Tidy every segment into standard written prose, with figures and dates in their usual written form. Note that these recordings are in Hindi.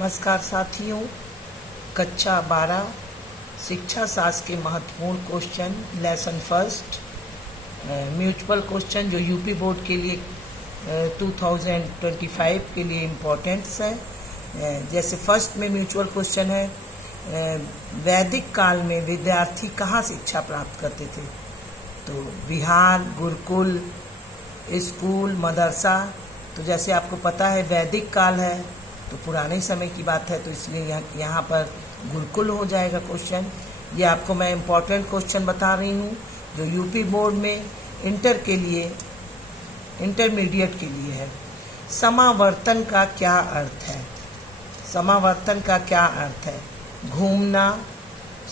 नमस्कार साथियों, कक्षा 12 शिक्षा शास्त्र के महत्वपूर्ण question lesson first mutual question जो यूपी बोर्ड के लिए 2025 के लिए इम्पोर्टेंट्स है। जैसे फर्स्ट में म्यूचुअल क्वेश्चन है, वैदिक काल में विद्यार्थी कहाँ शिक्षा प्राप्त करते थे? तो विहार, गुरुकुल, स्कूल, मदरसा। तो जैसे आपको पता है वैदिक काल है तो पुराने समय की बात है, तो इसलिए यहाँ पर गुरुकुल हो जाएगा क्वेश्चन। ये आपको मैं इम्पोर्टेंट क्वेश्चन बता रही हूँ जो यूपी बोर्ड में इंटरमीडिएट के लिए है। समावर्तन का क्या अर्थ है? समावर्तन का क्या अर्थ है? घूमना,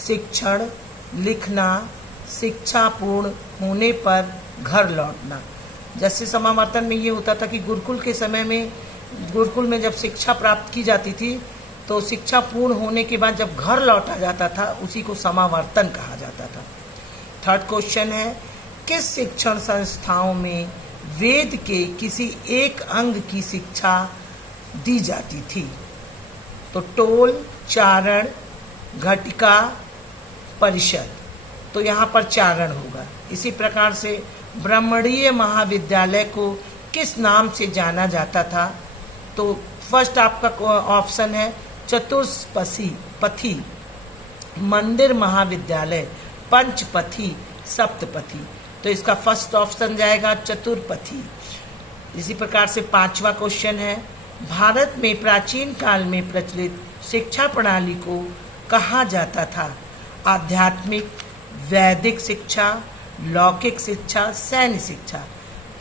शिक्षण, लिखना, शिक्षा पूर्ण होने पर घर लौटना। जैसे समावर्तन में ये होता था कि गुरुकुल में जब शिक्षा प्राप्त की जाती थी तो शिक्षा पूर्ण होने के बाद जब घर लौटा जाता था उसी को समावर्तन कहा जाता था। थर्ड क्वेश्चन है, किस शिक्षण संस्थाओं में वेद के किसी एक अंग की शिक्षा दी जाती थी? तो टोल, चारण, घटिका, परिषद। तो यहाँ पर चारण होगा। इसी प्रकार से ब्राह्मणीय महाविद्यालय को किस नाम से जाना जाता था? तो फर्स्ट आपका ऑप्शन है चतुष्पथी मंदिर महाविद्यालय, पंचपथी, सप्तपथी। तो इसका फर्स्ट ऑप्शन जाएगा चतुर्पथी। इसी प्रकार से पांचवा क्वेश्चन है, भारत में प्राचीन काल में प्रचलित शिक्षा प्रणाली को कहा जाता था? आध्यात्मिक, वैदिक शिक्षा, लौकिक शिक्षा, सैन्य शिक्षा।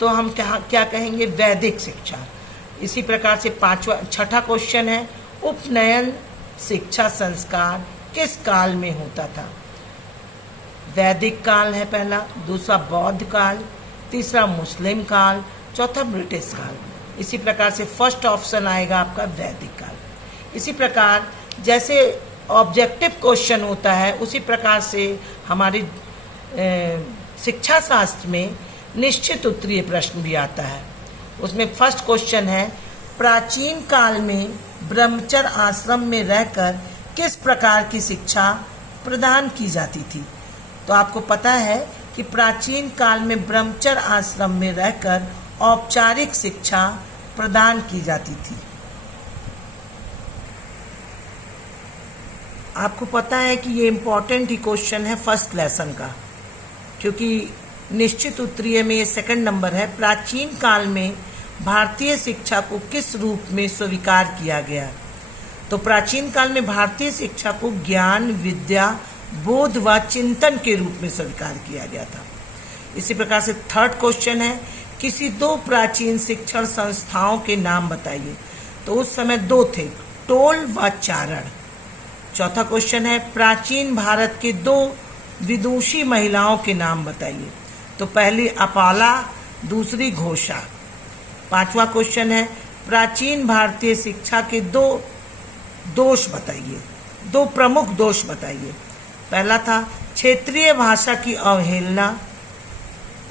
तो हम क्या कहेंगे? वैदिक शिक्षा। इसी प्रकार से छठा क्वेश्चन है, उपनयन शिक्षा संस्कार किस काल में होता था? वैदिक काल है पहला, दूसरा बौद्ध काल, तीसरा मुस्लिम काल, चौथा ब्रिटिश काल। इसी प्रकार से फर्स्ट ऑप्शन आएगा आपका वैदिक काल। इसी प्रकार जैसे ऑब्जेक्टिव क्वेश्चन होता है उसी प्रकार से हमारी शिक्षा शास्त्र में निश्चित उत्तरीय प्रश्न भी आता है। उसमें फर्स्ट क्वेश्चन है, प्राचीन काल में ब्रह्मचर्य आश्रम में रहकर किस प्रकार की शिक्षा प्रदान की जाती थी? तो आपको पता है कि प्राचीन काल में ब्रह्मचर्य आश्रम में रहकर औपचारिक शिक्षा प्रदान की जाती थी। आपको पता है कि ये इम्पोर्टेंट ही क्वेश्चन है फर्स्ट लेसन का, क्योंकि निश्चित उत्तरीय में ये सेकंड नंबर है। प्राचीन काल में भारतीय शिक्षा को किस रूप में स्वीकार किया गया? तो प्राचीन काल में भारतीय शिक्षा को ज्ञान, विद्या, बोध व चिंतन के रूप में स्वीकार किया गया था। इसी प्रकार से थर्ड क्वेश्चन है, किसी दो प्राचीन शिक्षण संस्थाओं के नाम बताइए। तो उस समय दो थे, टोल व चारण। चौथा क्वेश्चन है, प्राचीन भारत के दो विदुषी महिलाओं के नाम बताइए। तो पहली अपाला, दूसरी घोषा। पांचवा क्वेश्चन है, प्राचीन भारतीय शिक्षा के दो दोष बताइए, दो प्रमुख दोष बताइए। पहला था क्षेत्रीय भाषा की अवहेलना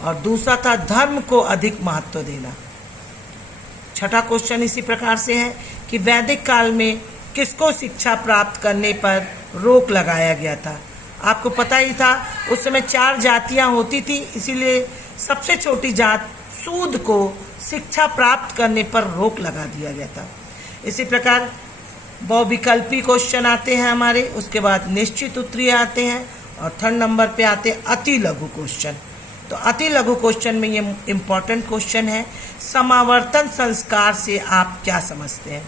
और दूसरा था धर्म को अधिक महत्व देना। छठा क्वेश्चन इसी प्रकार से है कि वैदिक काल में किसको शिक्षा प्राप्त करने पर रोक लगाया गया था? आपको पता ही था उस समय 4 जातियां होती थी, इसीलिए सबसे छोटी जात सूद को शिक्षा प्राप्त करने पर रोक लगा दिया गया था। इसी प्रकार बहुविकल्पी क्वेश्चन आते हैं हमारे, उसके बाद निश्चित उत्तरीय आते हैं और थर्ड नंबर पे आते हैं अति लघु क्वेश्चन। तो अति लघु क्वेश्चन में ये इम्पोर्टेंट क्वेश्चन है, समावर्तन संस्कार से आप क्या समझते हैं?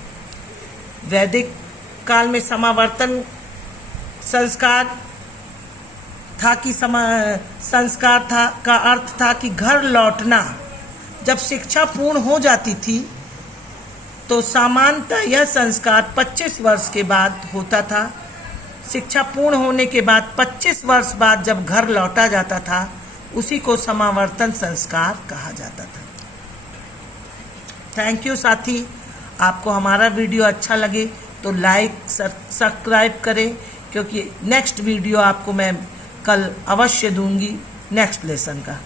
वैदिक काल में समावर्तन संस्कार था कि संस्कार था का अर्थ था कि घर लौटना। जब शिक्षा पूर्ण हो जाती थी तो सामान्यतः यह संस्कार 25 वर्ष के बाद होता था। शिक्षा पूर्ण होने के बाद 25 वर्ष बाद जब घर लौटा जाता था उसी को समावर्तन संस्कार कहा जाता था। थैंक यू साथी। आपको हमारा वीडियो अच्छा लगे तो लाइक सब्सक्राइब करें, क्योंकि नेक्स्ट वीडियो आपको मैं कल अवश्य दूंगी नेक्स्ट लेसन का।